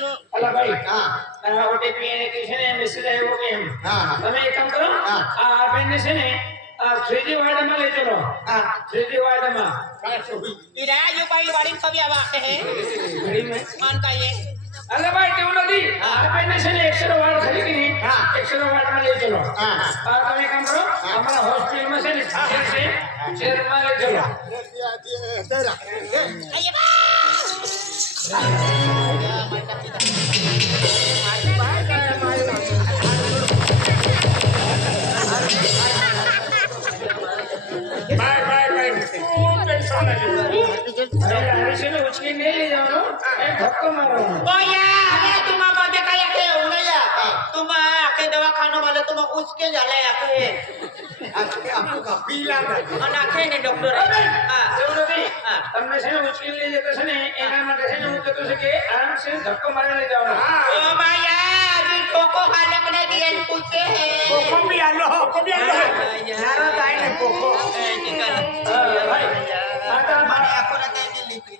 चलो अल्लाह भाई हां ओटीपी के છે ને મેસેજ આવ્યો કે એમ હા તમે એક કામ કરો આ બેનને છે ને 3D વાડામાં લઈ ચલો હા 3D વાડામાં इरा जो पहली बारी में कभी आवा है ઘડી મે मान का ये અલ્લાહ ભાઈ તેવું નથી આ બેનને છે ને 100 વાડ ખરી કે નહીં 100 વાડામાં લઈ ચલો હા તમે એક કામ કરો અમારા હોસ્પિટલમાં છે ને શહેરમાં લઈ ચલો अये बा बाय बाय बाय खूब टेंशन है अरे से उचके नहीं ले जाओ एक धक्का मारो ओया अरे तुम बजे काय के उनया तुम आके दवाखाना वाले तुम उसके झाले आके आपको काफी लागा અને આખે ને ડોક્ટર હા એવું નથી તમને છે ને ઉચકી લઈ જતો છે ને એના માટે છે ને હું કહેતો છે કે આરામ से ધક્કો મારી લઈ જાવ ओ माया अभी कोको खाने बने दिए पूछते हैं कोको भी आलो नारा काय ने कोको भाई माता माने आपको रहते हैं लिखी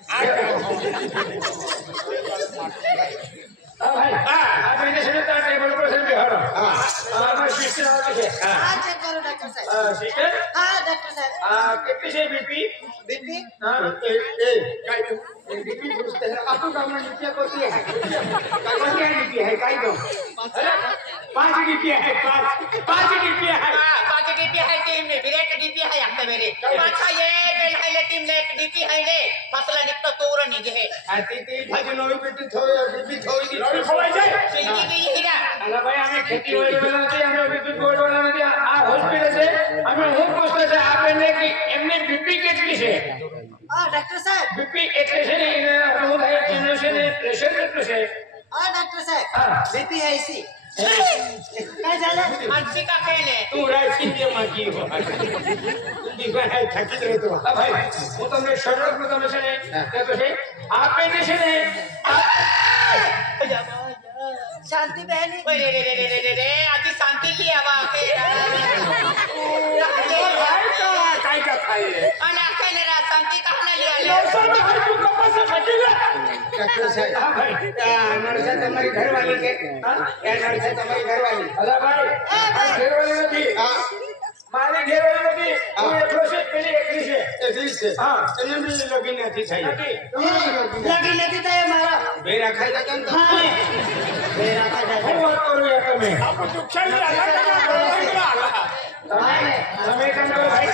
भाई आप इन्हें से तो टेबल पर से बिहार हमारा सिस्टर आके है हां चेक करो डॉक्टर साहब सिस्टर हां डॉक्टर साहब कितनी से बीपी बीपी हां काय बीपी पूछते हैं आपको गांव में बीपी होती है कौन क्या बीपी है काय दो 5 बीपी है 5 बीपी है हां 5 डीपी है टीम में ब्रेक डीपी है आपके मेरे पाछा ये बेल है टीम में एक डीपी है रे फसला निकतो तोर नहीं है आती ती भाजी नवी बीपी थोड़ी बीपी थोड़ी नवी खवाई जाए सिंगी की हीरा अल्लाह भाई हमें खेती वाली वाला नहीं हमें बीपी बोर्ड वाला नहीं आ हॉस्पिटल से हमें હું પૂછતો છે આપને કે એમને બીપી કેટલી છે हां डॉक्टर साहब बीपी એટલે છે ને એને હું થાય તેનું છે ને પ્રેશર કેટલું છે हां डॉक्टर साहब हां बीपी है इसी काय झालं मानसिक का खेळले तू रायसिंग के मागी हो દીવા હે થાકી રહ્યો તો હા ભાઈ હું તમને શરૂઆત માં તમને છે ને કહેતો છે આપને છે ને शांति बहनी रे रे रे रे रे रे आधी शांति की आवा के काय का खाए अना कहले रा शांति कहना लिया ले सब हर को कपास से फटेगा डॉक्टर साहब हां भाई नर्स तुम्हारी घरवाली के हां क्या नर्स तुम्हारी घरवाली अल्लाह भाई घेरवाली નથી हां મારે ઘેરવાળી નથી હું એકલો છે પેલી એકલી છે એકલી છે હા એને બી લગી નથી થઈ નથી लगी नहीं थी मारा બેરા ખાઈ જા કેમ તો બેરા ખાઈ જા હું વાત કરું યાર તમે આપકો દુખાઈ લાગા તમે કામ કરો ભાઈ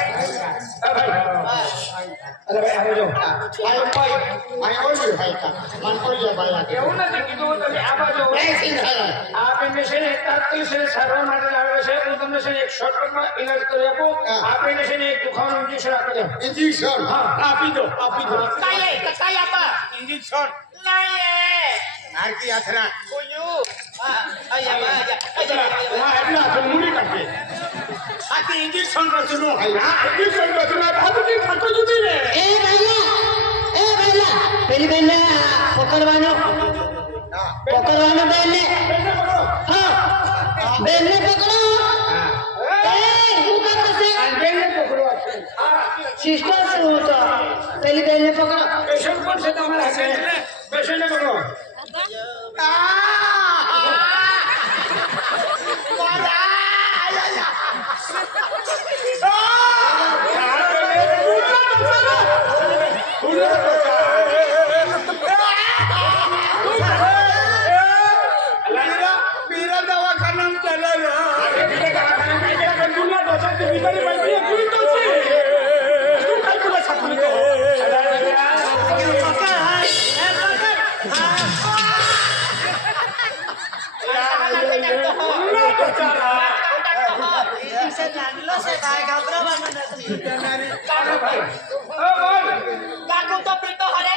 ભાઈ અરે ભાઈ આવો જો આઈ ભાઈ આઈ ઓય ભાઈ કા મન કોઈ ભાઈ આ એવું નથી કીધું તમે આ બાજુ એ સિંહ ખાય આ બેને છે ને તાત્કાલિક છે સારવાર માટે લાવ્યો છે હું તમને છે ને એક શોર્ટકટમાં ઇલાજ કરી આપું આ બેને છે ને એક દુખાવાનું ઇન્જેક્શન આપી દો इंजेक्शन હા આપી દો काय काय आपा इंजेक्शन नाही आरती यात्रा कोयू आया હા એટલા તો મૂડી કાઢે आती इंजेक्शन रचनो है ना इंजेक्शन रचना भाभी ठाकुर जी रे ए बैला पहली बैला पकड़वानो बैले हां बैले पकड़ो બેનને પકડો सिस्टर से होता पहली बैले पकड़ो પેશન્ટ કોણ છે તમારા હાથે પેશન્ટને પકડો मेरा दवाखाना चला रहा काकू तो पीतो हरे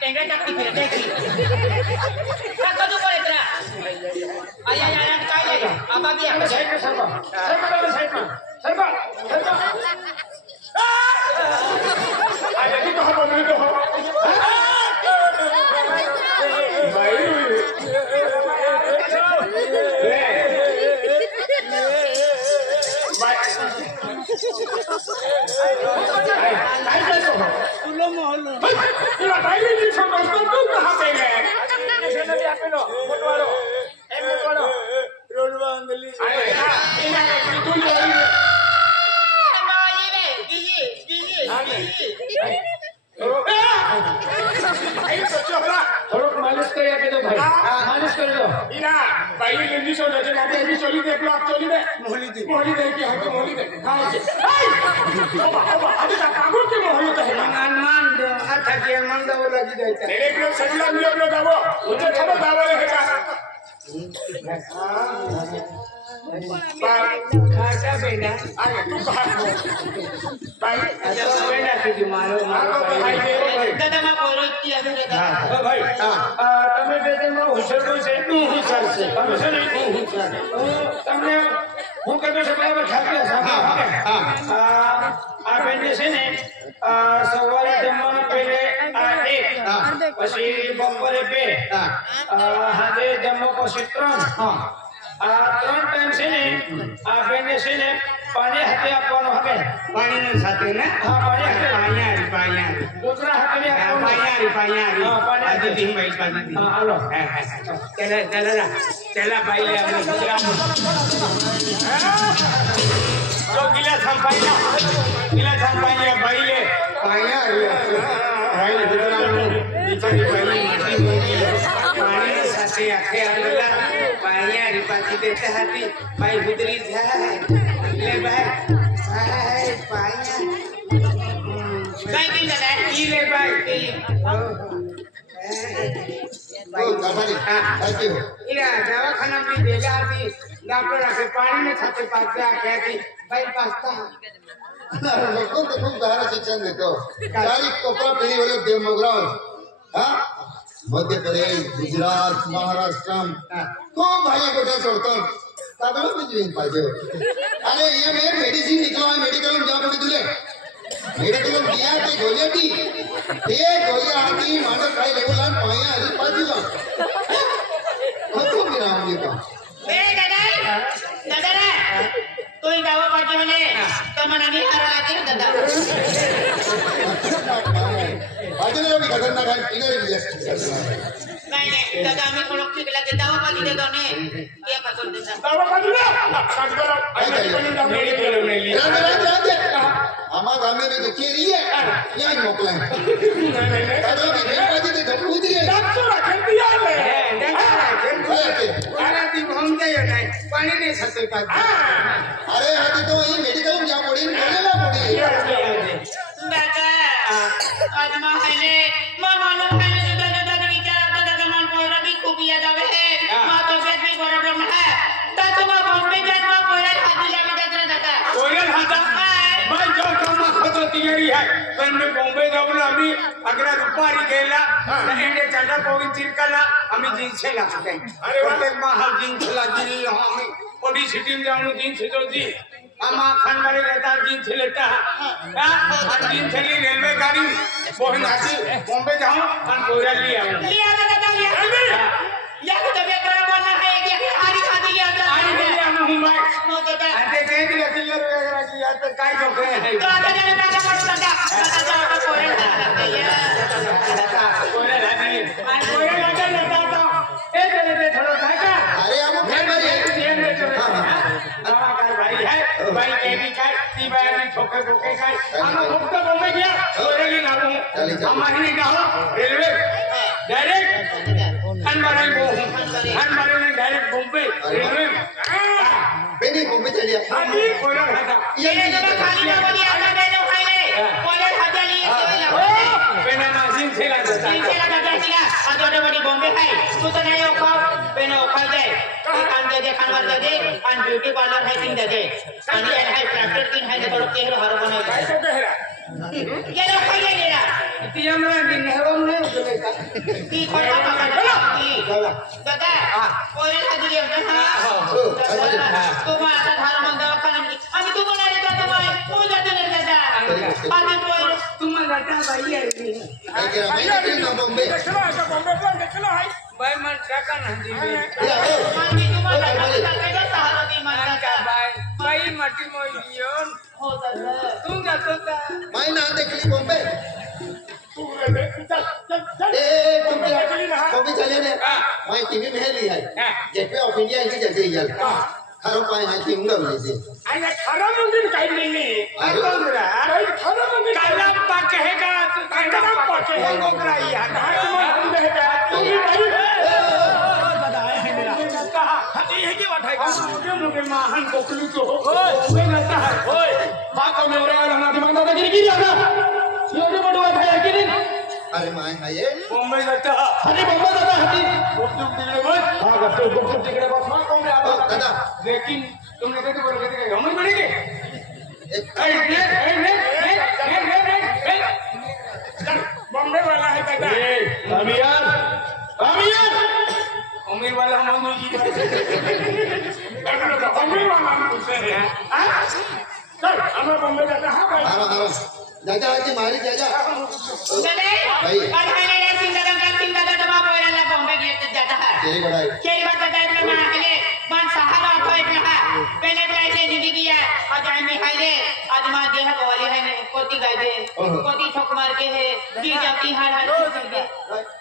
टेंगरा चकती फिरते की कदू करे तेरा आया आया काय apa dia? Anda said में सरबा साइड में सरबा अरे तो हम बोल तो हो भाई मालिश कर या दो भाई मालिश कर दो इना भाई लंजी सो दे जाते अभी चोली दे ब्लॉक चोली दे मोहली दे की हाथ मोहली दे हां अभी तक कागो के मोहली तो है मान दो अच्छा के मन दो लगी जाता मेरे लोग सगला मिलो लोग आवो मुझे खबर दावा है का खासा बेटा अरे तू कहां भाई बेटा तुझे मारो भाई दादा मैं बोलो कि अभी दादा भाई તમે બે જણો હુશરનો છે હું હુશર છે તમે છે ને હું હુશર તમને હું કદો સકલાવા ઠાક્યા સાહેબ આ બેને છે ને સવારે જમવા પહેલે આ એક પછી બપોરે બે હાજે જમવા પછી ત્રણ આ ત્રણ ટાઈમ છે ને આ બેને છે ને પાણી હાથે આપવાનો હવે पानी में साथे ना હા પાણી હાથે पानी दूसरा हाथે આપવાનો पानी आदि दिन भाई पानी હા હાલો चला भाई ले हमने गुजरात जो गिलास हम भाई ले पाया भाई ले गुजरात इतनी भाई माटी पानी में साथे आखे आला पाया रिपाती देते हाथी भाई गुजरी जाए ले भाई पाया कहीं नहीं दादा ले भाई इरा दवाखाना में भेजा थी डॉक्टर आके पानी में छाते पाते आके थी भाई पास्ता लोगों को खूब गहरा शिक्षण देते हो सारी कपड़ा पहनी वाले देवमोगराव हाँ मध्य प्रदेश गुजरात महाराष्ट्र खूब भाई गोटा छोड़ता साधनों में जीवन पाजे हो अरे ये मैं मेडिसिन निकला है मेडिकल में जाओ कभी तुले मेडिकल में दिया थे गोलियां दी ये गोलियां आती मानो खाई लेवल आन पाया अरे पाजी ला मतलब मेरा हम ये का ए दादा रे तू ही दावा पार्टी होने तो मना नहीं हारा आती है दादा आज ने भी खतरनाक है इन्हें भी जस्ट नहीं दादा हमें थोड़ा ठीक लगे दावा पार्टी दे दो ने क्या पसंद है दावा पार्टी ले मेडिकल में लिया हमारा गांव में तो चेरी है यहाँ मोकला है अगर भी नहीं पाजी तो जब कूद रही है डॉक्टर जल्दी आ ले हम जाइए नहीं पानी नहीं छाते पाते अरे हाथी तो ये मेडिकल में जा पड़ी बोले ना पड़ी दादा आज मां है ने मालूम है ने दादा विचार दादा मन पोरा भी खूब याद आवे है मां तो पेट में प्रॉब्लम है दादा मां बॉम्बे जाना पोरा हाथी लगे दादा कोयल हाथा भाई जो काम होतो तयारी है पण मी बॉम्बे जाऊन आम्ही अकरा रुपारी गेला एंडे चटा कोविन चिरकला आम्ही जीन्स लागते अरे वाटे महाल जीन्स लागी आम्ही ओडी सिटी में जाऊन जीन्स जोजी आमा खानवाड़ी रहता जीन्स लेता हां जीन्स ली रेलवे गाड़ी बोहन आती बॉम्बे जाऊं और पूरा लिया दादा या तो तबीयत खराब बोलना है कि हारी खाती लिया आनी दिल्ली हम हूं मैं नो दादा अरे कह दिया चिल्लर वगैरह की यार तो काय जो है तो दादा ने दादा पड़ दादा तो कोरे कोरे लादी लेता तो ए दे थोड़ा खाएगा अरे हम भाई है भाई के भी काय ती भाई ने ठोके ठोके काय हम मुक्त बॉम्बे गया कोरे की नाम हम नहीं गाओ रेलवे डायरेक्ट खानवाड़ी में डायरेक्ट बॉम्बे रेलवे बेनी मुंबई चलिए अभी कोरे खाता ये दादा खाली ना बोलिए दादा ने खाई ले कोरे हाथ लिए बेना नाजिन तीनशे ला जाता. 300 ला जाता तिला आणि एवढी मोठी बॉम्बे आहे तू तर नाही ओखाव पेन ओखाव जाय खान दे खानवर दे आणि ब्युटी पार्लर है तीन दे आणि है क्राफ्टेड तीन है थोड़ा तेल हर बनव काय तो कहरा ये लो खाई ले ना ती हमरा निहरम नाही होत का ती खोटा पाका दादा कोरे खाली तू मग आता धार मग दवाखाना आम्ही तू बोलायला जातो बाई तू जातो ना दादा आम्ही पोर तुम्हाला जाता बाई आहे काय केलं माहिती आहे ना बॉम्बे बाई मन टाका ना दी आम्ही तुम्हाला काय सहारा दे मला का बाई माटी मोईन हो दादा तू जातो का माय ना देखली बॉम्बे ए बॉम्बे चले ने माय टीवी में ली है जेपे ऑफ इंडिया की जल्दी यार खरो पाए है ती उंगा बोले आणि खरं म्हणजे काही नाही काही खरं म्हणजे काला पाक है का काला पाक है गोकरा यार तुम्ही काही दादा आहे मेरा हाती है की वाटाय का मुझे महान गोकली तो होय नता है होय बाको मेरे वाला ना दिमाग में गिर लगा ये बड़वा है कि नहीं अरे माय है ये मुंबई जाता अरे मुंबई जाता हाती गुपचुप तिकडे बस हां गुपचुप तिकडे बस मग कोण आला दादा लेकिन तुमने कहते बोल कहते हम बनेंगे बॉम्बे वाला है दादा अमीर अमीर वाला हम जी अमीर वाला हम पूछे हैं हां चल हम बॉम्बे जाता हां भाई हां दादा आजी मारी दादा चले और मैंने सिंगा दबा बोला बॉम्बे गेट जाता है तेरी बड़ाई केरी बात बताए मैं अकेले बन सहारा तो इतना है पहले पहले निधि दिया आज मैं है रे आज मां देह वाली है ने कोती गाय दे कोती ठोक मार के है की जाती है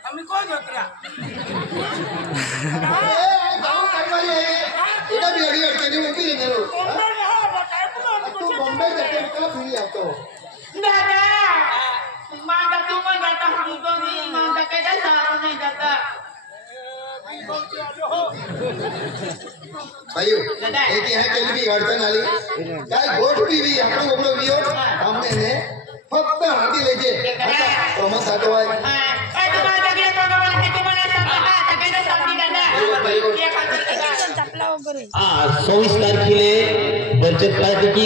हमें को जोतरा ए गांव काय वाली है एटा भी अड़ी अड़चनी उठी रे मेरो तू बॉम्बे जाके का फिरी आतो दादा मांगा तू पण जाता हम तो नहीं मांगा के जा सारो नहीं जाता भाइयों एक है केली भी अडचण आली काय गोठ भी आपण उघडो वियो हमने ने फक्त हाती लेजे प्रमोद साठो आहे ए तुम्हाला जगले तो बोला है तुम्हाला सांगा आता काय सांगती दादा ये खाती आज 24 तारखेला बचत पार्टी